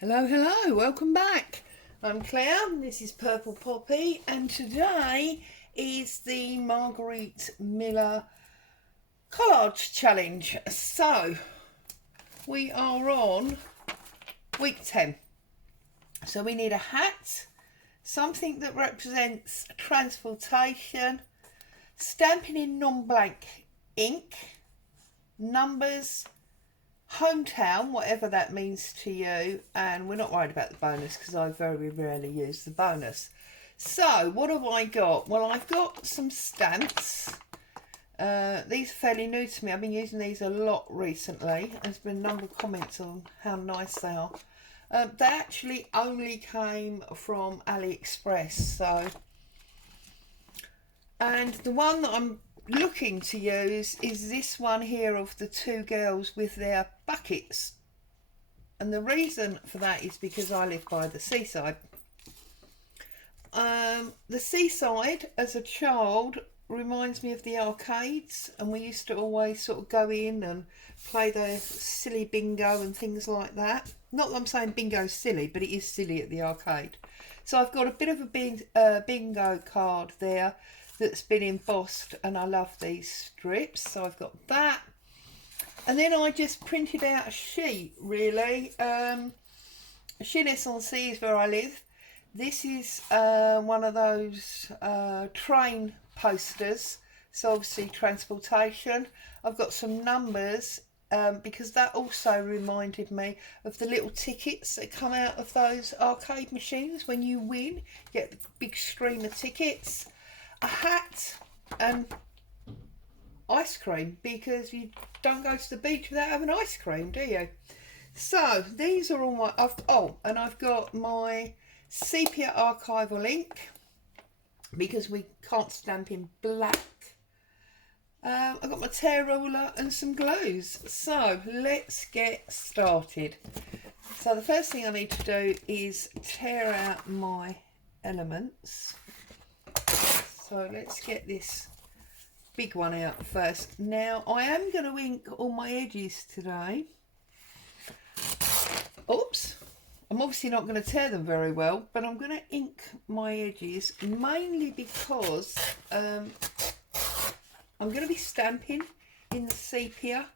Hello, hello, welcome back. I'm Claire, this is Purple Poppy, and today is the Marguerite Miller Collage Challenge. So, we are on week 10. So we need a hat, something that represents transportation, stamping in non-blank ink, numbers, hometown, whatever that means to you, and we're not worried about the bonus because I very rarely use the bonus. So what have I got? Well, I've got some stamps. These are fairly new to me. I've been using these a lot recently. There's been a number of comments on how nice they are. They actually only came from AliExpress, so, and the one that I'm looking to use is this one here of the two girls with their buckets, and the reason for that is because I live by the seaside. The seaside as a child reminds me of the arcades, and we used to always sort of go in and play the silly bingo and things like that. Not that I'm saying bingo's silly, but it is silly at the arcade. So I've got a bit of a bingo card there that's been embossed, and I love these strips, so I've got that. And then I just printed out a sheet, really. Seaside is where I live. This is one of those train posters, so obviously transportation. I've got some numbers because that also reminded me of the little tickets that come out of those arcade machines. When you win, you get the big stream of tickets. A hat and ice cream, because you don't go to the beach without having ice cream, do you? So these are all my, and I've got my sepia archival ink because we can't stamp in black. I've got my tear ruler and some glues. So let's get started. So the first thing I need to do is tear out my elements. So let's get this big one out first. Now I am going to ink all my edges today. Oops, I'm obviously not going to tear them very well, but I'm going to ink my edges mainly because I'm going to be stamping in the sepia,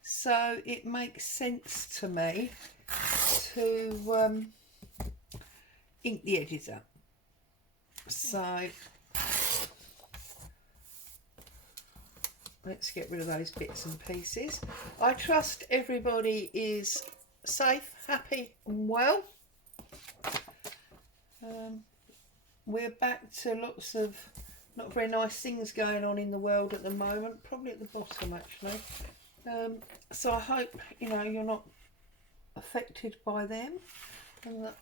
so it makes sense to me to ink the edges up. So let's get rid of those bits and pieces. I trust everybody is safe, happy and well. We're back to lots of not very nice things going on in the world at the moment, probably at the bottom actually. So I hope, you know, you're not affected by them and that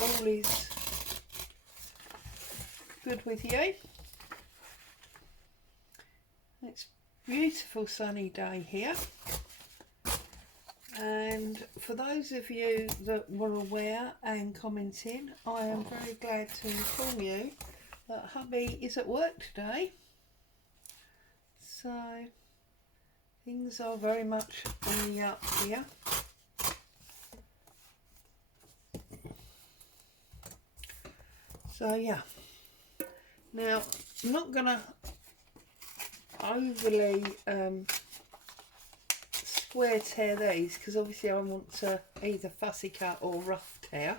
all is good with you. It's beautiful sunny day here, and for those of you that were aware and commenting, I am very glad to inform you that hubby is at work today, so things are very much on the up here. So yeah, now I'm not gonna overly square tear these because obviously I want to either fussy cut or rough tear.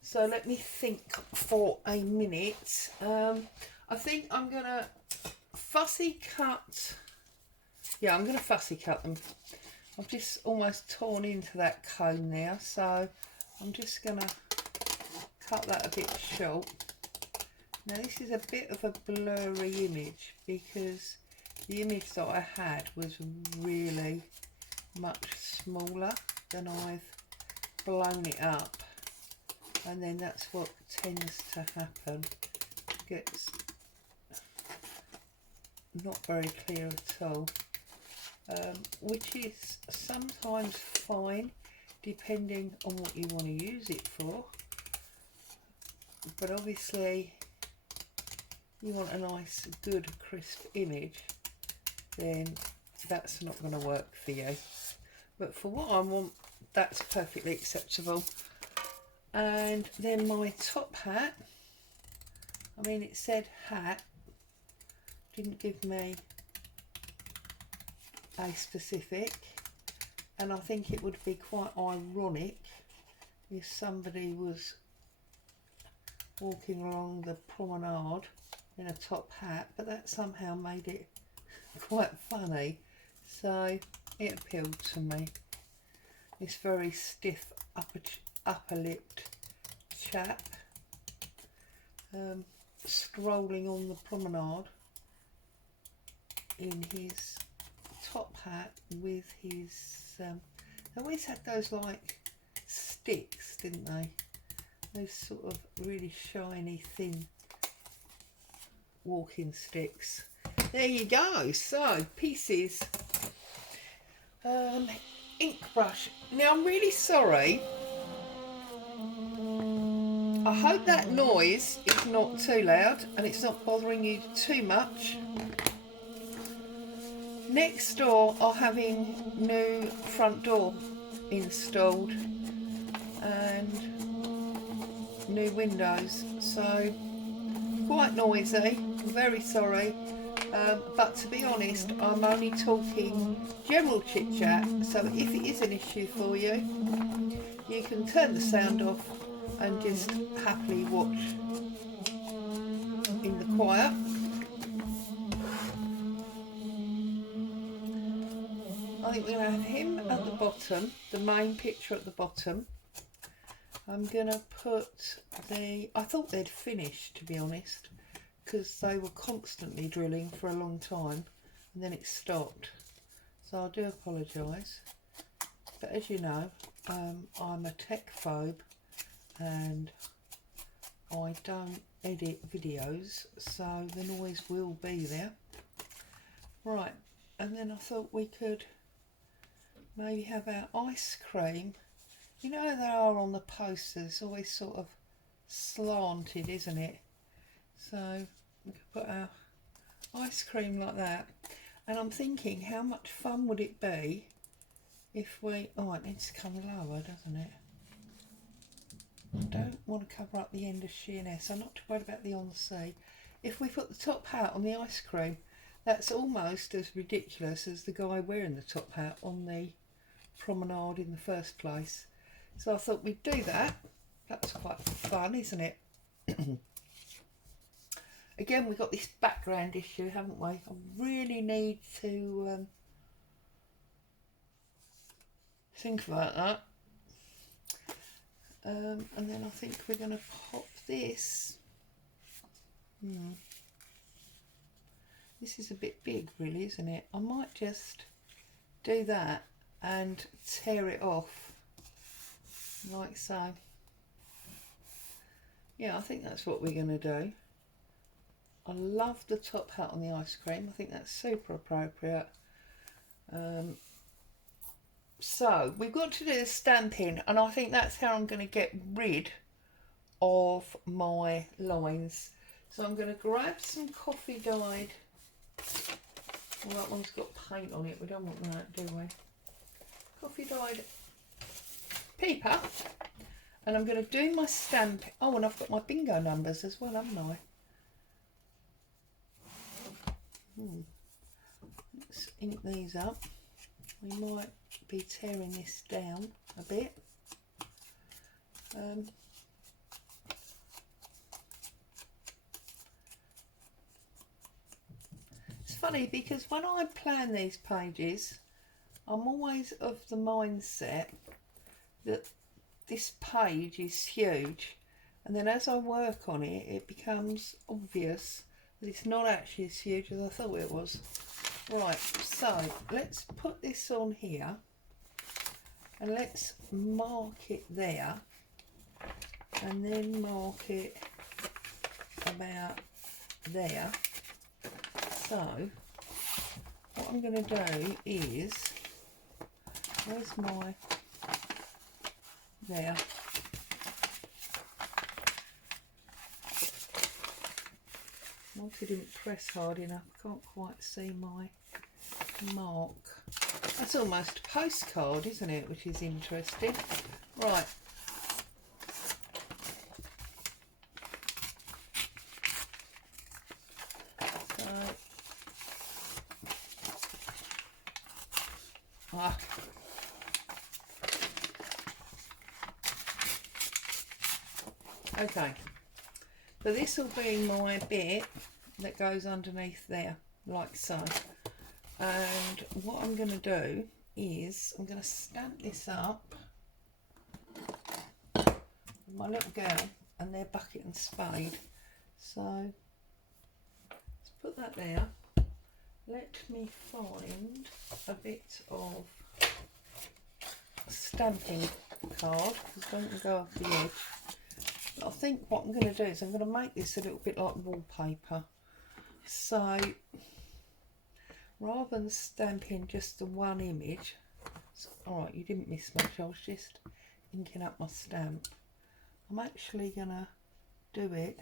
So let me think for a minute. I think I'm gonna fussy cut. Yeah, I'm gonna fussy cut them. I've just almost torn into that cone there, so I'm just gonna cut that a bit short. Now this is a bit of a blurry image because the image that I had was really much smaller than I've blown it up, and then that's what tends to happen. It gets not very clear at all, which is sometimes fine depending on what you want to use it for, but obviously you want a nice good crisp image, then that's not going to work for you. But for what I want that's perfectly acceptable. And then my top hat, I mean, it said hat, didn't give me a specific, and I think it would be quite ironic if somebody was walking along the promenade in a top hat, but that somehow made it quite funny, so it appealed to me. This very stiff upper lipped chap strolling on the promenade in his top hat with his they always had those like sticks, didn't they? Those sort of really shiny thin walking sticks. There you go. So pieces. Ink brush. Now I'm really sorry. I hope that noise is not too loud and it's not bothering you too much. Next door are having new front door installed and new windows, so quite noisy. I'm very sorry, but to be honest, I'm only talking general chit chat, so if it is an issue for you, you can turn the sound off and just happily watch in the quiet. I think we're going to have him at the bottom, the main picture at the bottom. I'm going to put I thought they'd finished, to be honest, because they were constantly drilling for a long time and then it stopped. So I do apologise. But as you know, I'm a tech phobe and I don't edit videos, so the noise will be there. Right, and then I thought we could maybe have our ice cream. You know they are on the posters, always sort of slanted, isn't it? So we could put our ice cream like that. And I'm thinking, how much fun would it be if we... Oh, it needs to come lower, doesn't it? I don't want to cover up the end of Sheerness. I'm not too worried about the on the sea. If we put the top hat on the ice cream, that's almost as ridiculous as the guy wearing the top hat on the promenade in the first place. So I thought we'd do that. That's quite fun, isn't it? Again, we've got this background issue, haven't we? I really need to think about that. And then I think we're going to pop this. This is a bit big, really, isn't it? I might just do that and tear it off, like so. Yeah, I think that's what we're going to do. I love the top hat on the ice cream. I think that's super appropriate. So we've got to do the stamping, and I think that's how I'm going to get rid of my lines. So I'm going to grab some coffee dyed. Well, that one's got paint on it. We don't want that, do we? Coffee dyed paper. And I'm going to do my stamp. Oh, and I've got my bingo numbers as well, haven't I? Let's ink these up. We might be tearing this down a bit. It's funny because when I plan these pages, I'm always of the mindset that this page is huge, and then as I work on it, it becomes obvious that it's not actually as huge as I thought it was. Right, so let's put this on here and let's mark it there and then mark it about there. So what I'm going to do is, where's my, there. Once I didn't press hard enough, I can't quite see my mark. That's almost a postcard, isn't it? Which is interesting. Right. So, okay. So this will be my bit that goes underneath there, like so. And what I'm going to do is I'm going to stamp this up with my little girl and their bucket and spade. So let's put that there. Let me find a bit of stamping card because I don't go off the edge. But I think what I'm going to do is I'm going to make this a little bit like wallpaper. So rather than stamping just the one image, alright, you didn't miss much, I was just inking up my stamp. I'm actually going to do it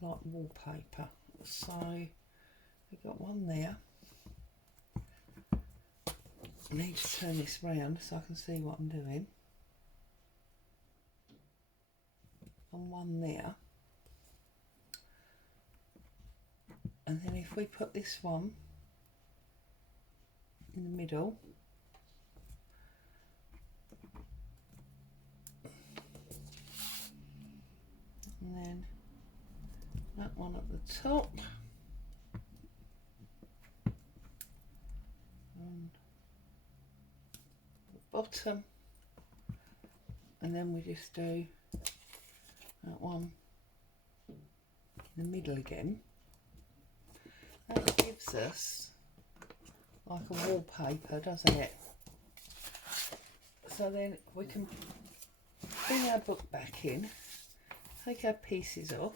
like wallpaper. So I've got one there. I need to turn this round so I can see what I'm doing. And one there. And then if we put this one in the middle, and then that one at the top, and the bottom, and then we just do that one in the middle again. That gives us like a wallpaper, doesn't it? So then we can bring our book back in, take our pieces off.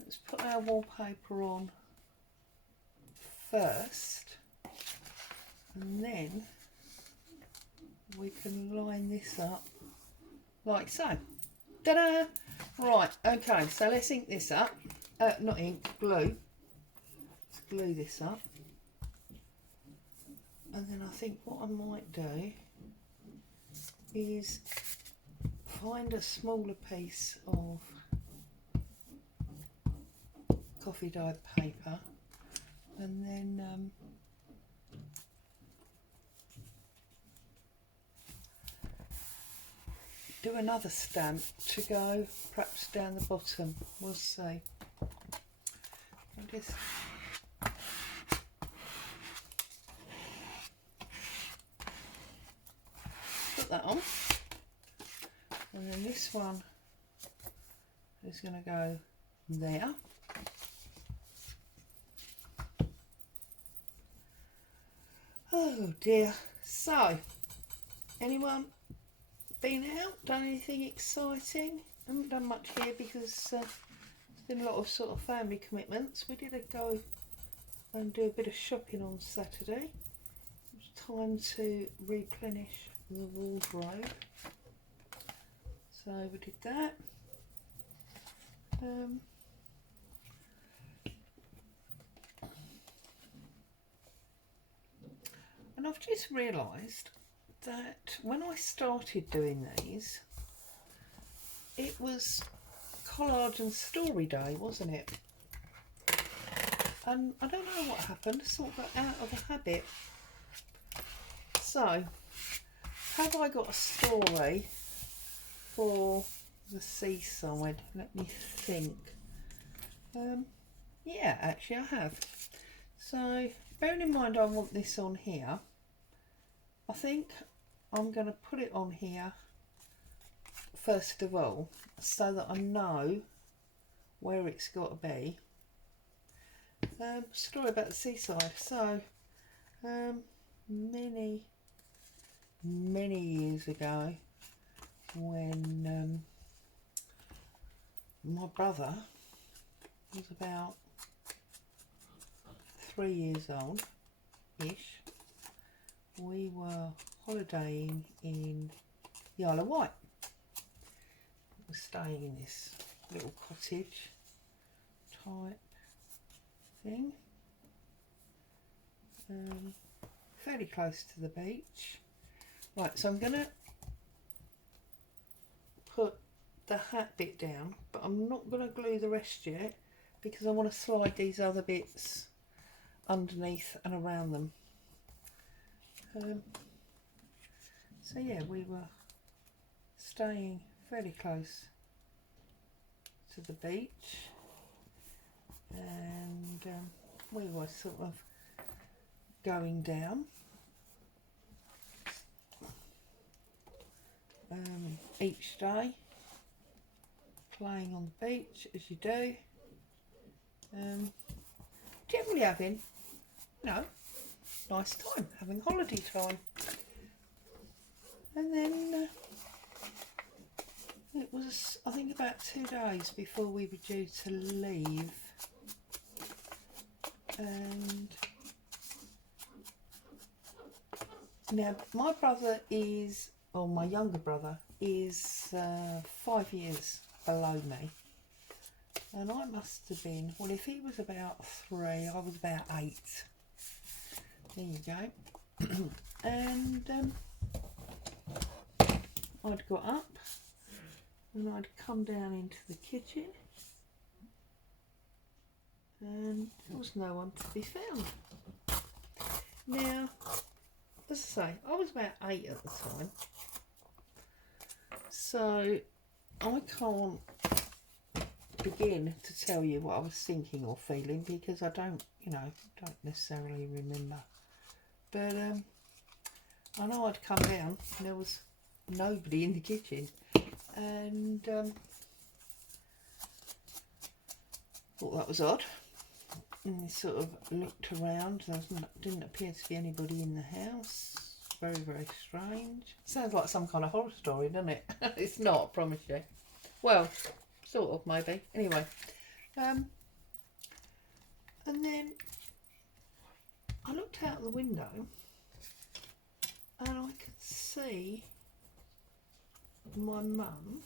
Let's put our wallpaper on first, and then we can line this up like so. Ta-da! Right, okay, so let's ink this up. Not ink, glue. Let's glue this up. And then I think what I might do is find a smaller piece of coffee dyed paper and then do another stamp to go perhaps down the bottom. We'll see. I'll just put that on, and then this one is going to go there. Oh dear. So, anyone been out, done anything exciting? I haven't done much here because there's been a lot of sort of family commitments. We did go and do a bit of shopping on Saturday. It was time to replenish the wardrobe. So we did that. And I've just realised that when I started doing these, it was collage and story day, wasn't it? And I don't know what happened, sort of got out of the habit. So, have I got a story for the Seaside? Let me think. Yeah, actually I have. So, bearing in mind I want this on here, I think I'm going to put it on here first of all so that I know where it's got to be. Story about the seaside. So many years ago, when my brother was about 3 years old ish, we were holidaying in the Isle of Wight. We were staying in this little cottage type thing. fairly close to the beach. Right, so I'm going to put the hat bit down, but I'm not going to glue the rest yet because I want to slide these other bits underneath and around them. So yeah, we were staying fairly close to the beach, and we were sort of going down each day, playing on the beach as you do, generally having, you know, nice time, having holiday time. And then it was, I think, about 2 days before we were due to leave, and now my brother is, or my younger brother is 5 years below me, and I must have been, well, if he was about 3, I was about 8. There you go. And I'd got up and I'd come down into the kitchen, and there was no one to be found. Now, as I say, I was about 8 at the time, so I can't begin to tell you what I was thinking or feeling because I don't necessarily remember. But I know I'd come down and there was nobody in the kitchen, and thought that was odd. And sort of looked around. There didn't appear to be anybody in the house. Very, very strange. Sounds like some kind of horror story, doesn't it? It's not, I promise you. Well, sort of, maybe. Anyway, and then I looked out the window and I could see my mum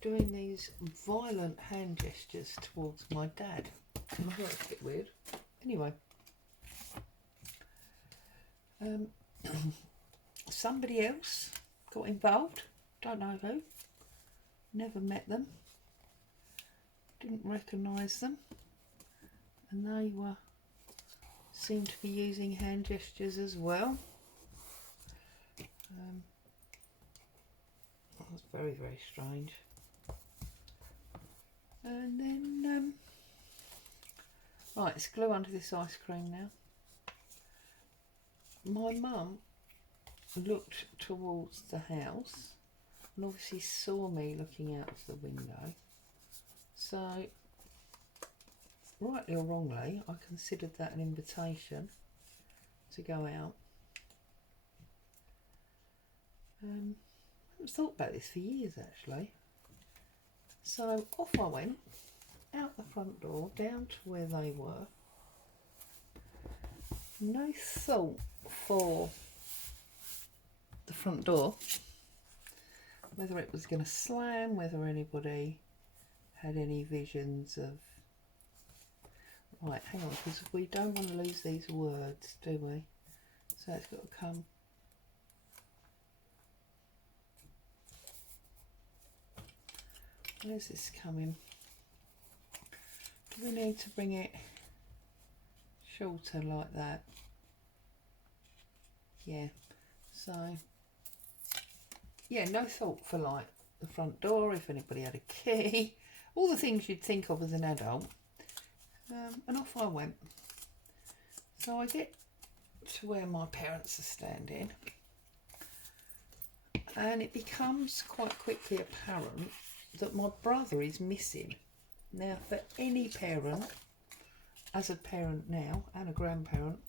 doing these violent hand gestures towards my dad. I thought it was a bit weird. Anyway, somebody else got involved. Don't know who. Never met them. Didn't recognise them. And they seemed to be using hand gestures as well. That was very, very strange. And then, right, let's glue under this ice cream now. My mum looked towards the house and obviously saw me looking out of the window. So, rightly or wrongly, I considered that an invitation to go out. I haven't thought about this for years, actually. So off I went, out the front door, down to where they were. No thought for the front door, whether it was going to slam, whether anybody had any visions of... Right, hang on, because we don't want to lose these words, do we? So it's got to come... Where's this coming? Do we need to bring it shorter like that? Yeah, so yeah, no thought for like the front door, if anybody had a key, all the things you'd think of as an adult, and off I went. So I get to where my parents are standing, and it becomes quite quickly apparent that my brother is missing. Now, for any parent, as a parent now and a grandparent,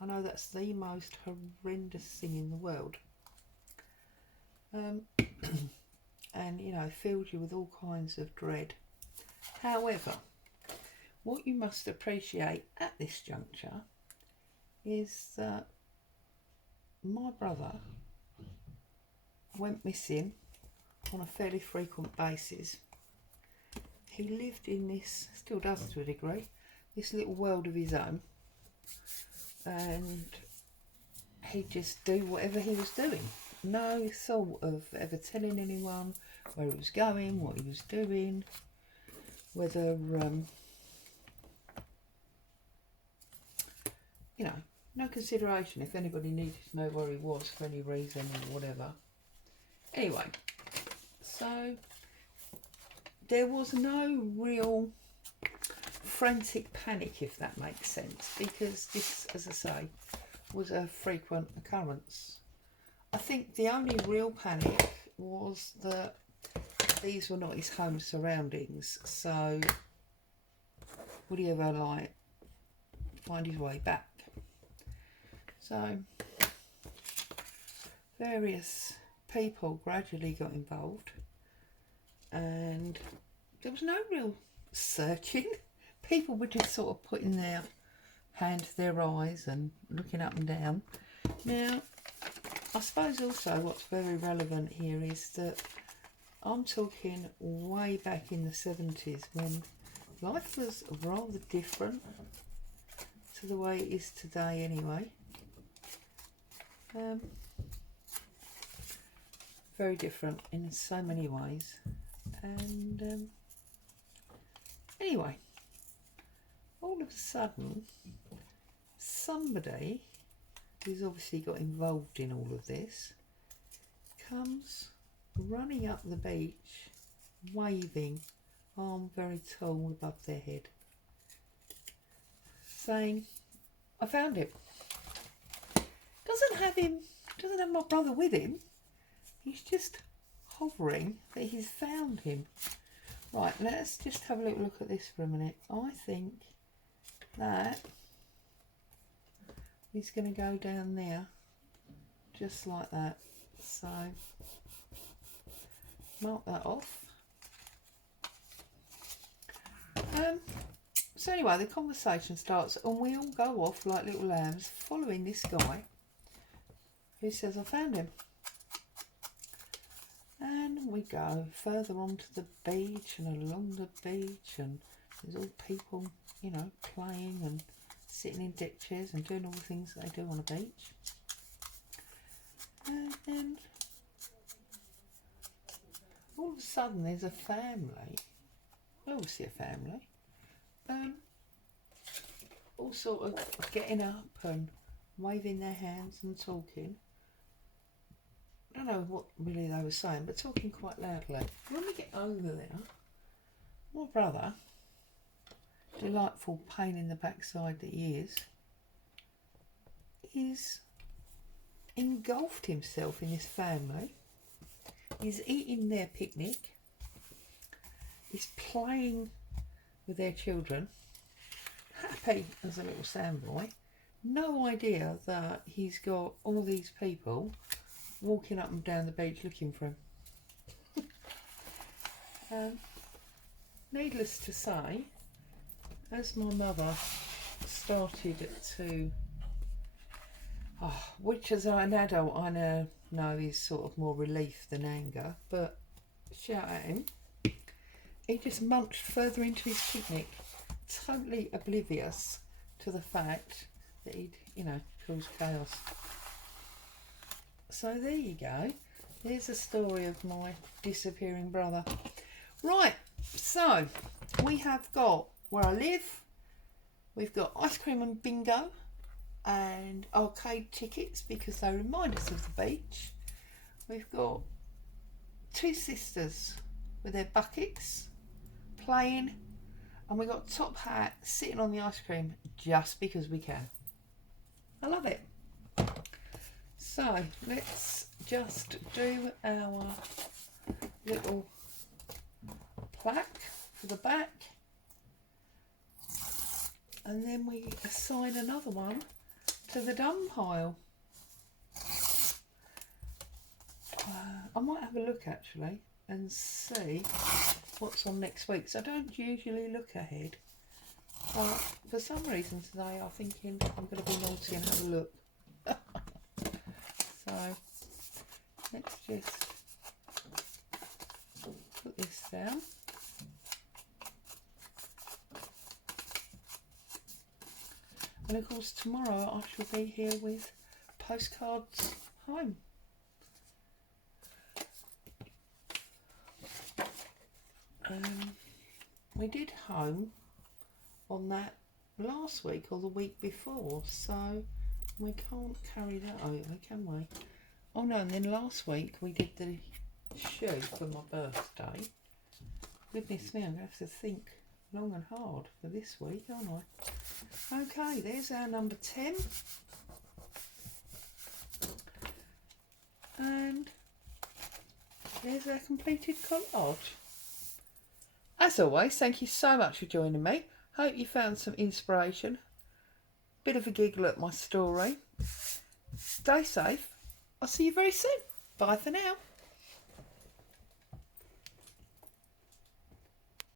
I know that's the most horrendous thing in the world. And, you know, fills you with all kinds of dread. However, what you must appreciate at this juncture is that my brother went missing on a fairly frequent basis. He lived in this, still does to a degree, this little world of his own, and he'd just do whatever he was doing. No thought of ever telling anyone where he was going, what he was doing, whether, you know, no consideration if anybody needed to know where he was for any reason or whatever. Anyway, so there was no real frantic panic, if that makes sense, because this, as I say, was a frequent occurrence. I think the only real panic was that these were not his home surroundings, so would he ever, like, find his way back? So various people gradually got involved, and there was no real searching. People were just sort of putting their hand to their eyes and looking up and down. Now, I suppose also what's very relevant here is that I'm talking way back in the 70s, when life was rather different to the way it is today anyway. Very different in so many ways. And anyway, all of a sudden, somebody who's obviously got involved in all of this comes running up the beach, waving, arm very tall above their head, saying, "I found him." Doesn't have my brother with him. He's just hovering that he's found him. Right, let's just have a little look at this for a minute. I think that he's going to go down there, just like that. So, mark that off. So anyway, the conversation starts, and we all go off like little lambs, following this guy who says, "I found him." And we go further onto the beach and along the beach, and there's all people, you know, playing and sitting in deck chairs and doing all the things that they do on a beach. And then all of a sudden there's a family, obviously a family, all sort of getting up and waving their hands and talking. I don't know what really they were saying, but talking quite loudly. When we get over there, my brother, delightful pain in the backside that he is engulfed himself in this family. He's eating their picnic. He's playing with their children, happy as a little sandboy. No idea that he's got all these people walking up and down the beach looking for him. Needless to say, as my mother started to, which as an adult I now know is sort of more relief than anger, but shout at him, he just munched further into his picnic, totally oblivious to the fact that he'd, you know, caused chaos. So there you go. There's a story of my disappearing brother. Right, so we have got where I live. We've got ice cream and bingo and arcade tickets because they remind us of the beach. We've got two sisters with their buckets playing, and we've got Top Hat sitting on the ice cream just because we can. I love it. So let's just do our little plaque for the back, and then we assign another one to the done pile. I might have a look actually and see what's on next week. So I don't usually look ahead, but for some reason today I'm thinking I'm going to be naughty and have a look. So let's just put this down. And of course tomorrow I shall be here with postcards home. We did home on that last week or the week before, so we can't carry that over, can we? Oh no, and then last week we did the shoe for my birthday. Goodness me, I'm going to have to think long and hard for this week, aren't I? Okay, there's our number 10. And there's our completed collage. As always, thank you so much for joining me. Hope you found some inspiration. Bit of a giggle at my story. Stay safe. I'll see you very soon. Bye for now.